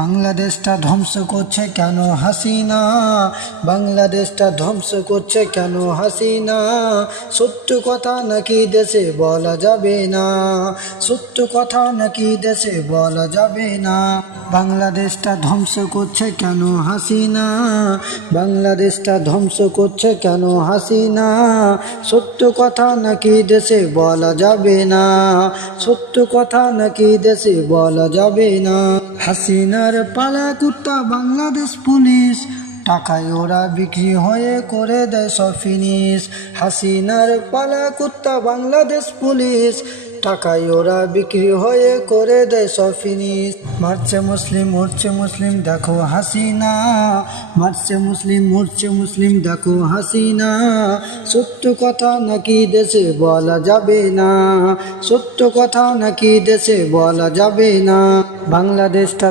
বাংলাদেশটা ধ্বংস করছে কেন হাসিনা, বাংলাদেশটা ধ্বংস করছে কেন হাসিনা। সত্য কথা নাকি দেশে বলা যাবে না, সত্য কথা নাকি দেশে বলা যাবে না। বাংলাদেশটা ধ্বংস করছে কেন হাসিনা, বাংলাদেশটা ধ্বংস করছে কেন হাসিনা। সত্য কথা নাকি দেশে বলা যাবে না, সত্য কথা নাকি দেশে বলা যাবে না। হাসিনার পালা কুত্তা বাংলাদেশ পুলিশ, টাকায় ওরা বিক্রি হয়ে করে দেয় সব ফিনিশ। হাসিনার পালা কুত্তা বাংলাদেশ পুলিশ, টাকায় ওরা বিক্রি হয়ে করে দেয় সব ফিনিশ। মারছে মুসলিম মরছে মুসলিম দেখো হাসিনা, মারছে মুসলিম মরছে মুসলিম দেখো হাসিনা। সত্য কথা নাকি দেশে বলা যাবে না, সত্য কথা নাকি দেশে বলা যাবে না। বাংলাদেশটা